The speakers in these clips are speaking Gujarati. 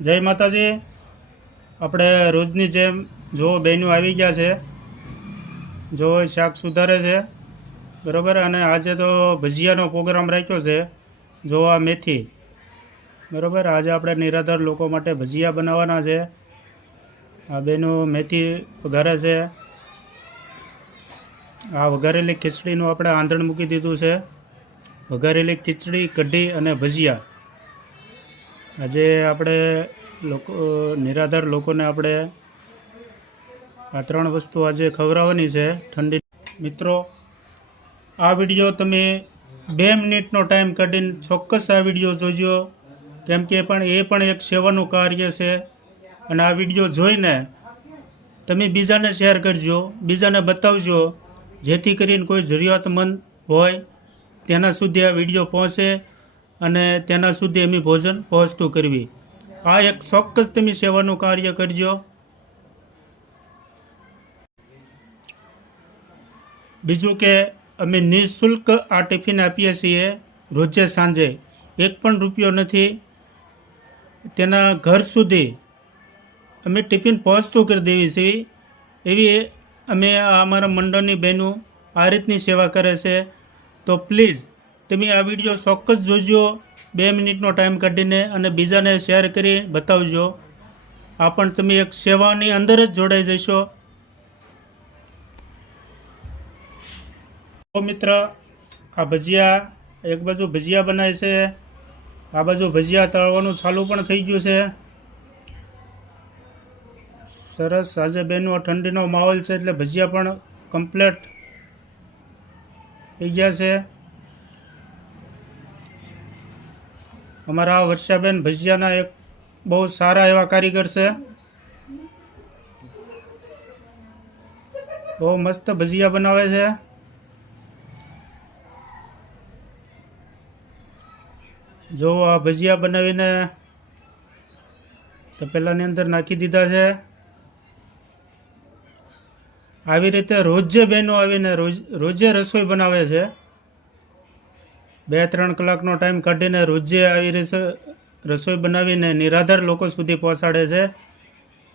જય માતાજી. આપણે રોજની જેમ જો બહેનો આવી ગયા છે, જો શાક સુધારે છે, બરાબર? અને આજે તો ભજીયાનો પ્રોગ્રામ રાખ્યો છે જો મેથી. બરાબર? આજે આપણે નિરાધાર લોકો માટે ભજીયા બનાવવાના છે. આ બહેનો મેથી વઘારે છે. આ વઘારેલી ખીચડીનું આપણે આંધણ મૂકી દીધું છે. વઘારેલી ખીચડી, કઢી અને ભજીયા. આજે આપણે લોકો, નિરાધાર લોકોને આપણે આ ત્રણ વસ્તુ આજે ખવડાવવાની છે, ઠંડી. મિત્રો, આ વીડિયો તમે બે મિનિટનો ટાઈમ કાઢીને ચોક્કસ આ વીડિયો જોજો, કેમ કે પણ એ પણ એક સેવાનું કાર્ય છે. અને આ વીડિયો જોઈને તમે બીજાને શેર કરજો, બીજાને બતાવજો, જેથી કરીને કોઈ જરૂરિયાતમંદ હોય, તેના સુધી આ વીડિયો પહોંચે. અને તેના સુધી અમે ભોજન પહોંચતું કરવી આ એક ચોક્કસ તમે સેવાનું કાર્ય કરજો. બીજું કે અમે નિઃશુલ્ક આ ટિફિન આપીએ છીએ રોજે સાંજે. એક પણ રૂપિયો નથી. તેના ઘર સુધી અમે ટિફિન પહોંચતું કરી દેવી છીએ એવી અમે અમારા મંડળની બહેનો આ રીતની સેવા કરે છે. તો પ્લીઝ તમે આ વીડિયો ચોક્કસ જોજો, બે મિનિટનો ટાઈમ કાઢીને અને બીજાને શેર કરી બતાવજો. આ પણ તમે એક સેવાની અંદર જ જોડાઈ જશો. મિત્ર, આ ભજીયા, એક બાજુ ભજીયા બનાવે છે, આ બાજુ ભજીયા તળવાનું ચાલુ પણ થઈ ગયું છે. સરસ, આજે બેનો ઠંડીનો માહોલ છે એટલે ભજીયા પણ કમ્પ્લેટ થઈ ગયા છે. અમારા વર્ષાબેન ભજીયાના એક બહુ સારા એવા કારીગર છે. બહુ મસ્ત ભજીયા બનાવે છે. જો આ ભજીયા બનાવીને તપેલાની અંદર નાખી દીધા છે. આવી રીતે રોજે બહેનો આવીને રોજ, રોજે રસોઈ બનાવે છે. બે ત્રણ કલાકનો ટાઈમ કાઢીને રોજે આવી રીતે રસોઈ બનાવીને નિરાધાર લોકો સુધી પહોંચાડે છે.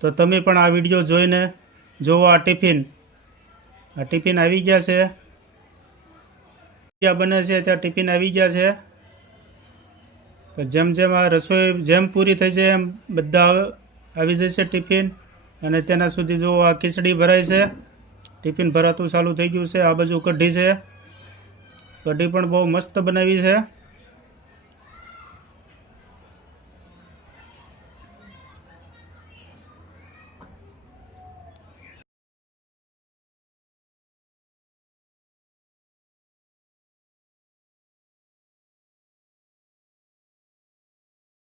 તો તમે પણ આ વીડિયો જોઈને જોવો આ ટિફિન. આ ટિફિન આવી ગયા છે. ક્યાં બને છે? ત્યાં ટિફિન આવી ગયા છે. તો જેમ જેમ આ રસોઈ જેમ પૂરી થઈ છે એમ બધા આવી જશે ટિફિન. અને તેના સુધી જો આ ખીચડી ભરાય છે. ટિફિન ભરાતું ચાલુ થઈ ગયું છે. આ બાજુ કઢી છે. કઢી પણ બહુ મસ્ત બનાવી છે.